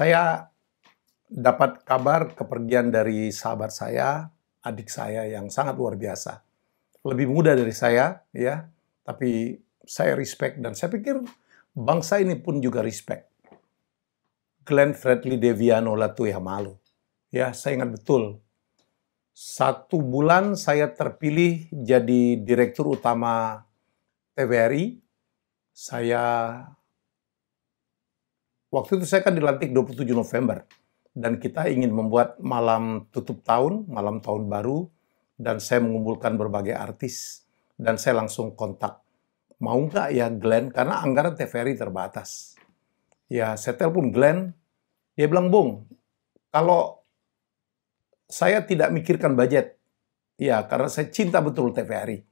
Saya dapat kabar kepergian dari sahabat saya, adik saya yang sangat luar biasa. Lebih muda dari saya, ya, tapi saya respect dan saya pikir bangsa ini pun juga respect. Glenn Fredly Deviano Latuyamalu. Ya, saya ingat betul. 1 bulan saya terpilih jadi Direktur Utama TVRI. Waktu itu saya kan dilantik 27 November. Dan kita ingin membuat malam tutup tahun, malam tahun baru, dan saya mengumpulkan berbagai artis, dan saya langsung kontak. Mau nggak ya Glenn? Karena anggaran TVRI terbatas. Ya, saya telepon Glenn, dia bilang, Bung, kalau saya tidak mikirkan budget, ya karena saya cinta betul TVRI.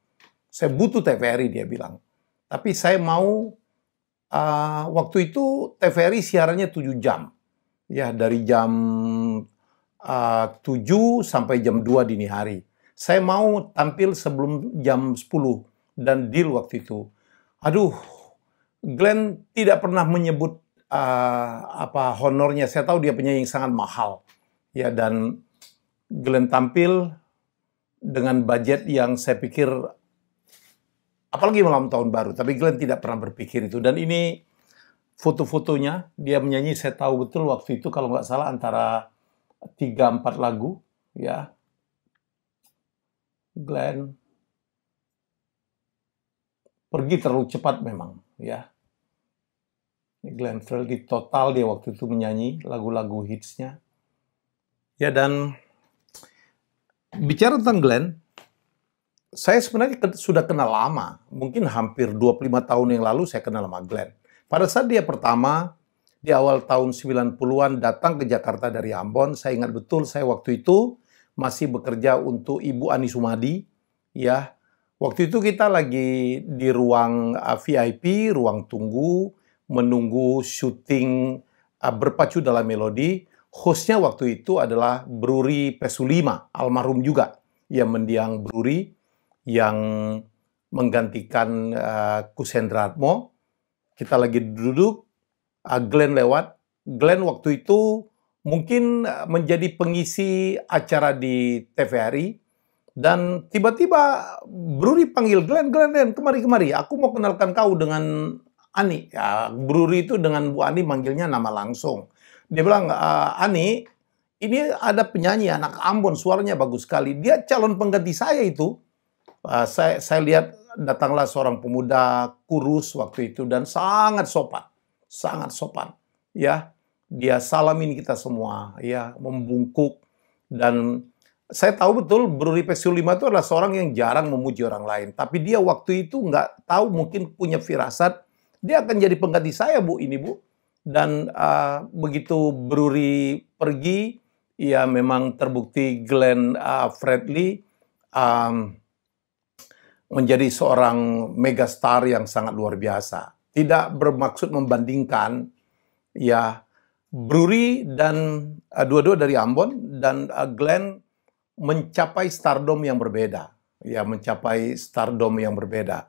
Saya butuh TVRI, dia bilang. Tapi saya mau, waktu itu TVRI siarannya 7 jam. Ya, dari jam 7 sampai jam 2 dini hari. Saya mau tampil sebelum jam 10 dan deal waktu itu. Aduh, Glenn tidak pernah menyebut honornya. Saya tahu dia penyanyi yang sangat mahal. Ya, dan Glenn tampil dengan budget yang saya pikir, apalagi malam tahun baru, tapi Glenn tidak pernah berpikir itu. Dan ini foto-fotonya, dia menyanyi, saya tahu betul waktu itu kalau nggak salah antara 3-4 lagu, ya. Glenn pergi terlalu cepat memang, ya. Glenn Fredly total dia waktu itu menyanyi lagu-lagu hitsnya. Ya, dan bicara tentang Glenn, saya sebenarnya sudah kenal lama. Mungkin hampir 25 tahun yang lalu saya kenal sama Glenn. Pada saat dia pertama, di awal tahun 90-an datang ke Jakarta dari Ambon, saya ingat betul saya waktu itu masih bekerja untuk Ibu Ani Sumadi. Ya, waktu itu kita lagi di ruang VIP, ruang tunggu, menunggu syuting Berpacu Dalam Melodi. Hostnya waktu itu adalah Bruri Pesulima, almarhum juga, yang mendiang Bruri, yang menggantikan Kusendra Atmo. Kita lagi duduk, Glenn lewat. Glenn waktu itu mungkin menjadi pengisi acara di TVRI. Dan tiba-tiba Bruri panggil Glenn, kemari. Aku mau kenalkan kau dengan Ani. Ya, Bruri itu dengan Bu Ani manggilnya nama langsung. Dia bilang, Ani, ini ada penyanyi anak Ambon, suaranya bagus sekali. Dia calon pengganti saya itu. Saya lihat datanglah seorang pemuda kurus waktu itu dan sangat sopan, ya. Dia salamin kita semua, ya, membungkuk. Dan saya tahu betul Bruri Pesulima itu adalah seorang yang jarang memuji orang lain. Tapi dia waktu itu nggak tahu, mungkin punya firasat, dia akan jadi pengganti saya, Bu, ini, Bu. Dan begitu Bruri pergi, ya memang terbukti Glenn Fredly menjadi seorang megastar yang sangat luar biasa. Tidak bermaksud membandingkan, ya, Bruri dan dua-dua dari Ambon, dan Glenn mencapai stardom yang berbeda. Ya, mencapai stardom yang berbeda.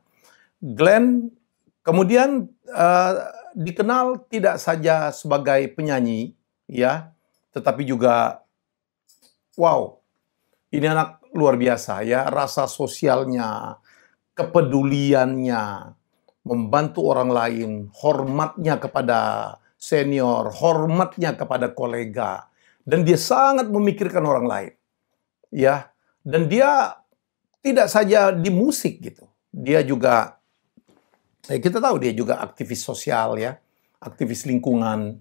Glenn kemudian dikenal tidak saja sebagai penyanyi, ya, tetapi juga, wow, ini anak luar biasa, ya, rasa sosialnya, kepeduliannya, membantu orang lain, hormatnya kepada senior, hormatnya kepada kolega, dan dia sangat memikirkan orang lain, ya. Dan dia tidak saja di musik gitu, dia juga, kita tahu dia juga aktivis sosial, ya, aktivis lingkungan.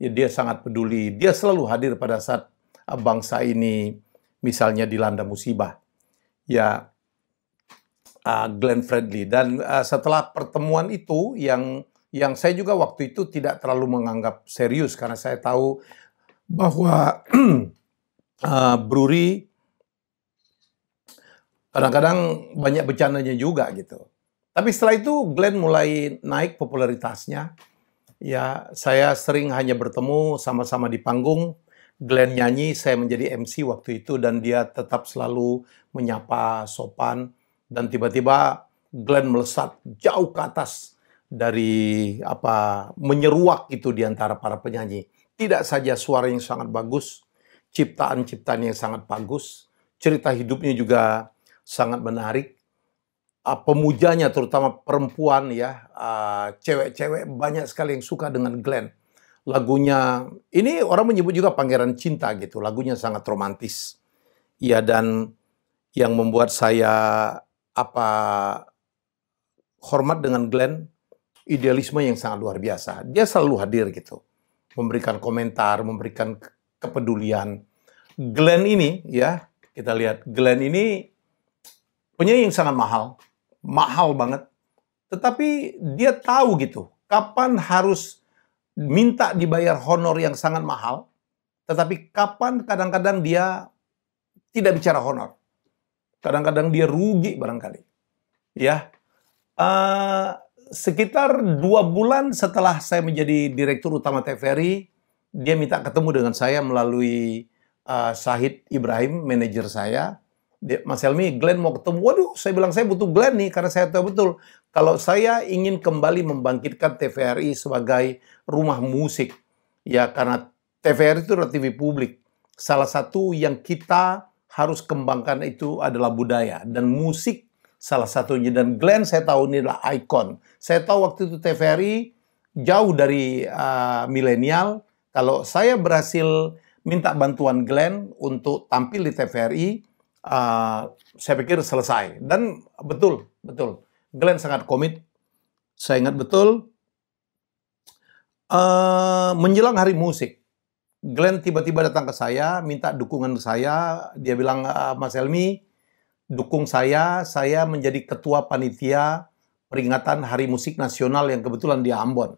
Ya, dia sangat peduli, dia selalu hadir pada saat bangsa ini misalnya dilanda musibah, ya. Glenn Fredly. Dan setelah pertemuan itu yang saya juga waktu itu tidak terlalu menganggap serius karena saya tahu bahwa Bruri kadang-kadang banyak bercandanya juga gitu. Tapi setelah itu Glenn mulai naik popularitasnya. Ya, saya sering hanya bertemu sama-sama di panggung. Glenn nyanyi, saya menjadi MC waktu itu, dan dia tetap selalu menyapa, sopan. Dan tiba-tiba Glenn melesat jauh ke atas dari menyeruak itu di antara para penyanyi. tidak saja suara yang sangat bagus, ciptaan-ciptaan yang sangat bagus, cerita hidupnya juga sangat menarik. Pemujanya terutama perempuan ya, cewek-cewek banyak sekali yang suka dengan Glenn. Lagunya, ini orang menyebut juga Pangeran Cinta gitu, lagunya sangat romantis. Ya, dan yang membuat saya apa hormat dengan Glenn, idealisme yang sangat luar biasa. Dia selalu hadir gitu, memberikan komentar, memberikan kepedulian. Glenn ini ya, kita lihat Glenn ini penyanyi yang sangat mahal banget. Tetapi dia tahu gitu, kapan harus minta dibayar honor yang sangat mahal, tetapi kapan kadang-kadang dia tidak bicara honor. Kadang-kadang dia rugi barangkali. Ya, sekitar 2 bulan setelah saya menjadi direktur utama TVRI, dia minta ketemu dengan saya melalui Syahid Ibrahim, manajer saya. Mas Helmi, Glenn mau ketemu. Waduh, saya bilang saya butuh Glenn nih, karena saya tahu betul kalau saya ingin kembali membangkitkan TVRI sebagai rumah musik. Ya, karena TVRI itu adalah TV publik. Salah satu yang kita harus kembangkan itu adalah budaya dan musik salah satunya. Dan Glenn saya tahu ini adalah ikon. Saya tahu waktu itu TVRI jauh dari milenial. Kalau saya berhasil minta bantuan Glenn untuk tampil di TVRI, saya pikir selesai. Dan betul. Glenn sangat komit. Saya ingat betul, menjelang hari musik, Glenn tiba-tiba datang ke saya, minta dukungan saya. Dia bilang, Mas Helmi, dukung saya menjadi ketua panitia peringatan Hari Musik Nasional yang kebetulan di Ambon.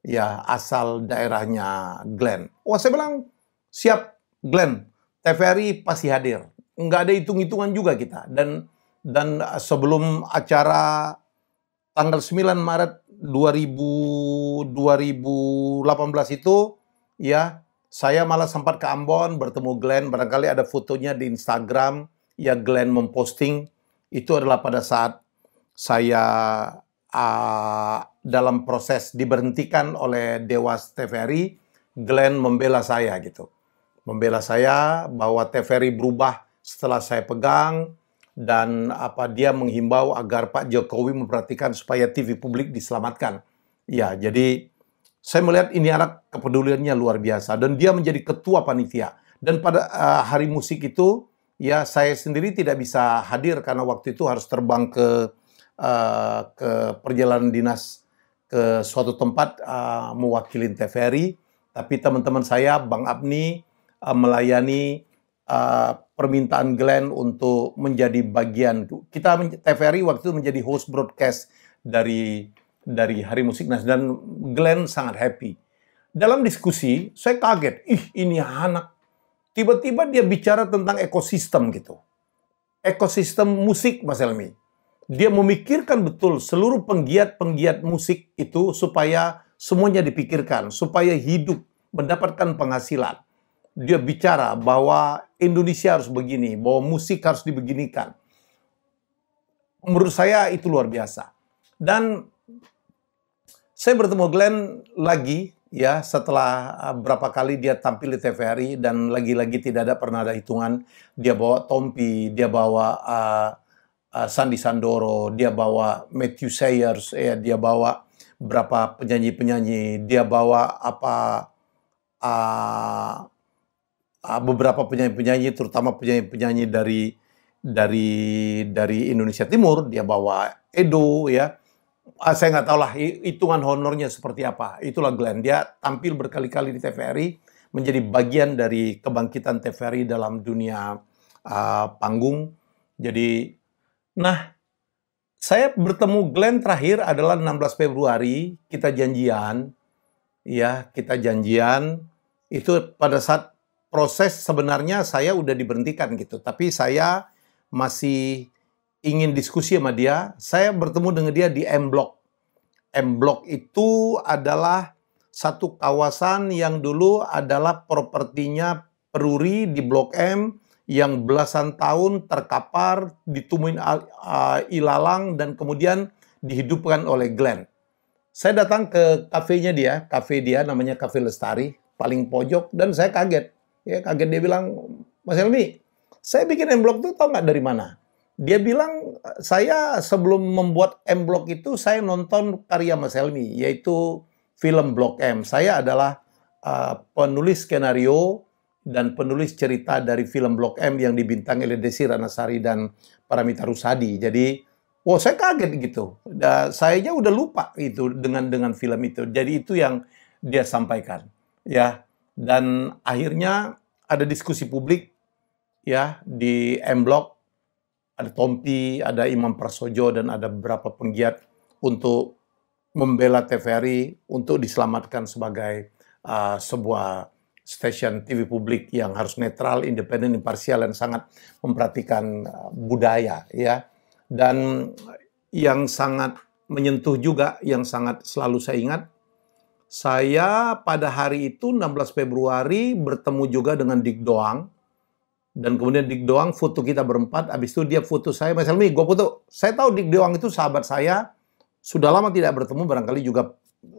Ya, asal daerahnya Glenn. Wah, saya bilang, siap Glenn, TVRI pasti hadir. Nggak ada hitung-hitungan juga kita. Dan sebelum acara tanggal 9 Maret 2018 itu, ya, saya malah sempat ke Ambon bertemu Glenn. Barangkali ada fotonya di Instagram. Ya, Glenn memposting. Itu adalah pada saat saya dalam proses diberhentikan oleh Dewas TVRI. Glenn membela saya gitu. Membela saya bahwa TVRI berubah setelah saya pegang. Dan dia menghimbau agar Pak Jokowi memperhatikan supaya TV publik diselamatkan. Ya, jadi saya melihat ini anak kepeduliannya luar biasa dan dia menjadi ketua panitia. Dan pada hari musik itu, ya saya sendiri tidak bisa hadir karena waktu itu harus terbang ke perjalanan dinas ke suatu tempat mewakili TVRI. Tapi teman-teman saya, Bang Abni, melayani permintaan Glenn untuk menjadi bagian. Kita TVRI waktu itu menjadi host broadcast dari Hari Musik Nasional dan Glenn sangat happy. Dalam diskusi, saya kaget. Ini anak. Tiba-tiba dia bicara tentang ekosistem gitu. Ekosistem musik, Mas Helmi. Dia memikirkan betul seluruh penggiat-penggiat musik itu supaya semuanya dipikirkan, supaya hidup, mendapatkan penghasilan. Dia bicara bahwa Indonesia harus begini, bahwa musik harus dibeginikan. Menurut saya itu luar biasa. Dan saya bertemu Glenn lagi ya setelah berapa kali dia tampil di TVRI dan lagi-lagi pernah ada hitungan. Dia bawa Tompi, dia bawa Sandi Sandoro, dia bawa Matthew Sayers, ya, dia bawa berapa penyanyi-penyanyi, dia bawa beberapa penyanyi-penyanyi, terutama penyanyi-penyanyi dari Indonesia Timur. Dia bawa Edo, ya. Saya nggak tahu lah hitungan honornya seperti apa. Itulah Glenn. Dia tampil berkali-kali di TVRI, menjadi bagian dari kebangkitan TVRI dalam dunia panggung. Jadi, nah, saya bertemu Glenn terakhir adalah 16 Februari. Kita janjian, ya, itu pada saat proses sebenarnya saya udah diberhentikan gitu, tapi saya masih ingin diskusi sama dia. Saya bertemu dengan dia di M Block. M Block itu adalah satu kawasan yang dulu adalah propertinya Peruri di Blok M yang belasan tahun terkapar, ditumbuhin ilalang dan kemudian dihidupkan oleh Glenn. Saya datang ke kafenya dia, kafe dia namanya Kafe Lestari. paling pojok, dan saya kaget. Ya, kaget, dia bilang, "Mas Helmi, saya bikin M-Block tuh tahu nggak dari mana?" Dia bilang, "Saya sebelum membuat M-Block itu, saya nonton karya Mas Helmi, yaitu film Blok M. Saya adalah penulis skenario dan penulis cerita dari film Blok M yang dibintangi oleh Desi Ratnasari dan Paramitha Rusady. Jadi, wow, saya kaget gitu. Saya udah lupa itu dengan film itu. Jadi itu yang dia sampaikan, ya. Dan akhirnya ada diskusi publik, ya, di M-Block. Ada Tompi, ada Imam Prasojo, dan ada beberapa penggiat untuk membela TVRI untuk diselamatkan sebagai sebuah stasiun TV publik yang harus netral, independen, imparsial, dan sangat memperhatikan budaya, ya. Dan yang sangat menyentuh juga, yang sangat selalu saya ingat, saya pada hari itu 16 Februari bertemu juga dengan Dik Doang. Dan kemudian Dik Doang foto kita berempat, habis itu dia foto saya, "Mas Helmi, gue foto." Saya tahu Dik Doang itu sahabat saya, sudah lama tidak bertemu, barangkali juga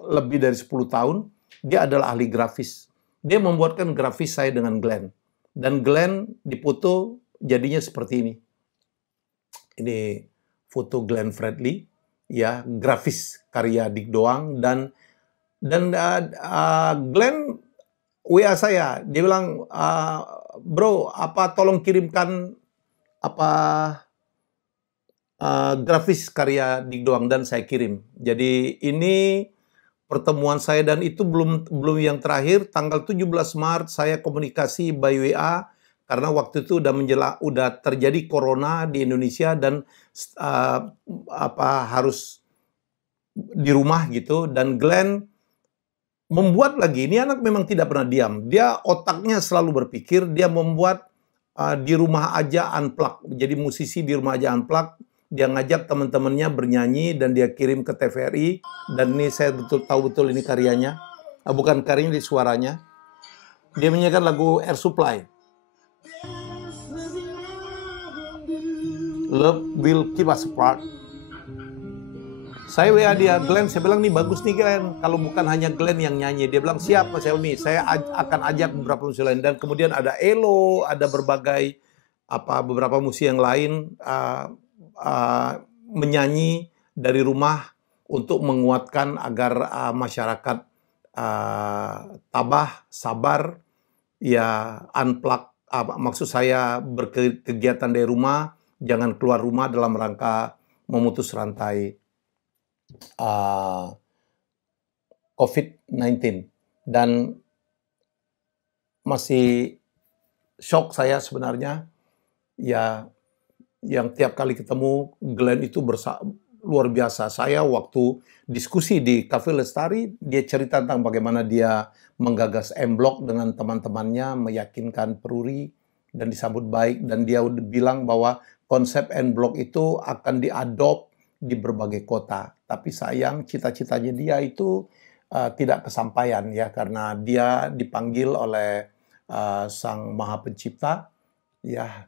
lebih dari 10 tahun. Dia adalah ahli grafis. Dia membuatkan grafis saya dengan Glenn. Dan Glenn dipoto jadinya seperti ini. Ini foto Glenn Fredly, ya, grafis karya Dik Doang. Dan Glenn WA saya, dia bilang, "Bro, tolong kirimkan grafis karya Dik Doang," dan saya kirim. Jadi ini pertemuan saya, dan itu belum yang terakhir. Tanggal 17 Maret saya komunikasi by WA karena waktu itu udah terjadi corona di Indonesia dan harus di rumah gitu, dan Glenn membuat lagi. Ini anak memang tidak pernah diam. Dia otaknya selalu berpikir, dia membuat di rumah aja unplug. Jadi musisi di rumah aja unplug. Dia ngajak teman-temannya bernyanyi dan dia kirim ke TVRI. Dan ini saya tahu betul ini karyanya. Bukan karyanya, di suaranya. Dia menyanyikan lagu Air Supply. Love Will Keep Us Apart. Saya WA dia, "Glenn," saya bilang, "nih bagus nih Glenn, kalau bukan hanya Glenn yang nyanyi." Dia bilang, "Siap Mas Helmi, saya akan ajak beberapa musisi lain." Dan kemudian ada Elo, ada beberapa musisi yang lain menyanyi dari rumah untuk menguatkan agar masyarakat tabah, sabar, ya, unplug. Maksud saya berkegiatan dari rumah, jangan keluar rumah dalam rangka memutus rantai COVID-19. Dan masih shock saya sebenarnya, ya, yang tiap kali ketemu Glenn itu luar biasa. Saya waktu diskusi di Cafe Lestari, dia cerita tentang bagaimana dia menggagas M-Block dengan teman-temannya, meyakinkan Peruri, dan disambut baik. Dan dia udah bilang bahwa konsep M-Block itu akan diadop di berbagai kota. Tapi sayang, cita-citanya dia itu tidak kesampaian, ya, karena dia dipanggil oleh Sang Maha Pencipta, ya,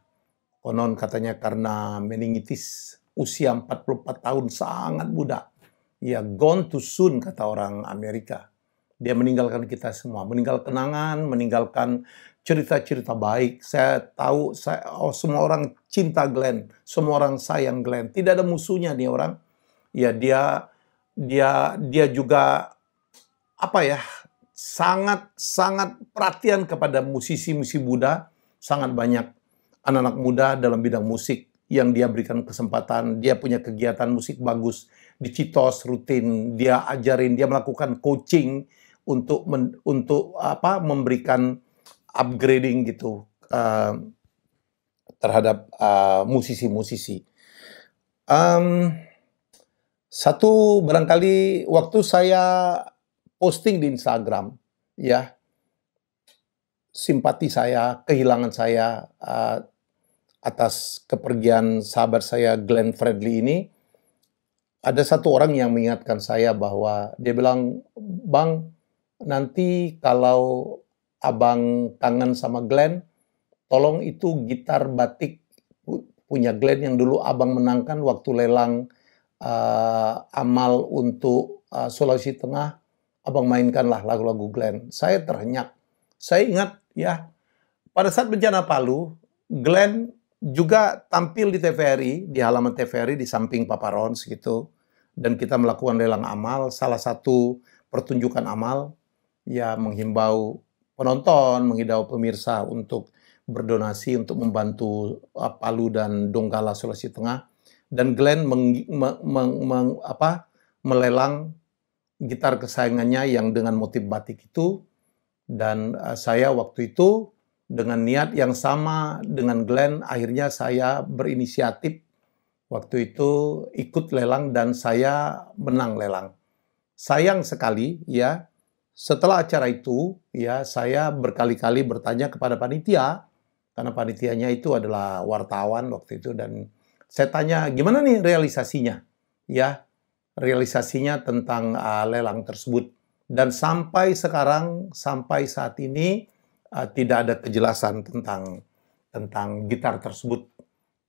konon katanya karena meningitis, usia 44 tahun, sangat muda. Ya, gone too soon, kata orang Amerika. Dia meninggalkan kita semua, meninggal kenangan, meninggalkan cerita-cerita baik. Saya tahu semua orang cinta Glenn, semua orang sayang Glenn. Tidak ada musuhnya nih orang. Ya, dia juga sangat perhatian kepada musisi-musisi muda. Sangat banyak anak-anak muda dalam bidang musik yang dia berikan kesempatan. Dia punya kegiatan musik bagus di Citos rutin. Dia ajarin, dia melakukan coaching untuk memberikan upgrading gitu terhadap musisi-musisi. Satu barangkali waktu saya posting di Instagram, ya, simpati saya, kehilangan saya atas kepergian sahabat saya Glenn Fredly ini, ada satu orang yang mengingatkan saya bahwa dia bilang, "Bang, nanti kalau abang kangen sama Glenn, tolong itu gitar batik punya Glenn yang dulu abang menangkan waktu lelang amal untuk Sulawesi Tengah, abang mainkanlah lagu-lagu Glenn." Saya terhenyak. Saya ingat ya, pada saat bencana Palu, Glenn juga tampil di TVRI, di halaman TVRI di samping Papa Rons gitu. Dan kita melakukan lelang amal, salah satu pertunjukan amal ya menghimbau penonton, menghimbau pemirsa untuk berdonasi untuk membantu Palu dan Donggala Sulawesi Tengah. Dan Glenn melelang gitar kesayangannya yang dengan motif batik itu. Dan saya waktu itu dengan niat yang sama dengan Glenn, akhirnya saya berinisiatif waktu itu ikut lelang dan saya menang lelang. Sayang sekali ya, setelah acara itu ya saya berkali-kali bertanya kepada panitia, karena panitianya itu adalah wartawan waktu itu, dan saya tanya gimana nih realisasinya ya, realisasinya tentang lelang tersebut. Dan sampai sekarang, sampai saat ini tidak ada kejelasan tentang gitar tersebut.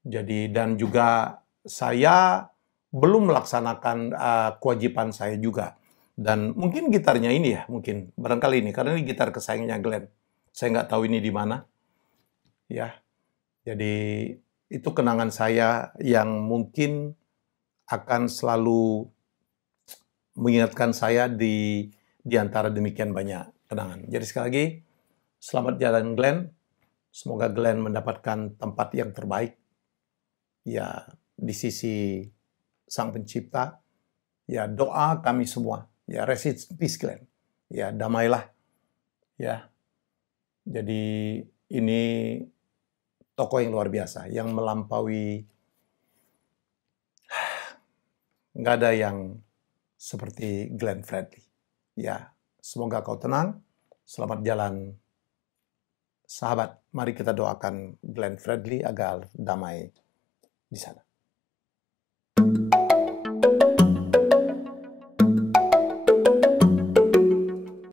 Jadi dan juga saya belum melaksanakan kewajiban saya juga. Dan mungkin gitarnya ini ya, mungkin barangkali ini karena ini gitar kesayangannya Glenn. Saya nggak tahu ini di mana. Ya, jadi itu kenangan saya yang mungkin akan selalu mengingatkan saya di antara demikian banyak kenangan. Jadi sekali lagi, selamat jalan Glenn. Semoga Glenn mendapatkan tempat yang terbaik ya di sisi Sang Pencipta. Ya, doa kami semua. Ya, rest in peace Glenn. Ya, damailah. Ya. Jadi ini tokoh yang luar biasa yang melampaui, nggak ada yang seperti Glenn Fredly. Ya, semoga kau tenang. Selamat jalan, sahabat. Mari kita doakan Glenn Fredly agar damai di sana.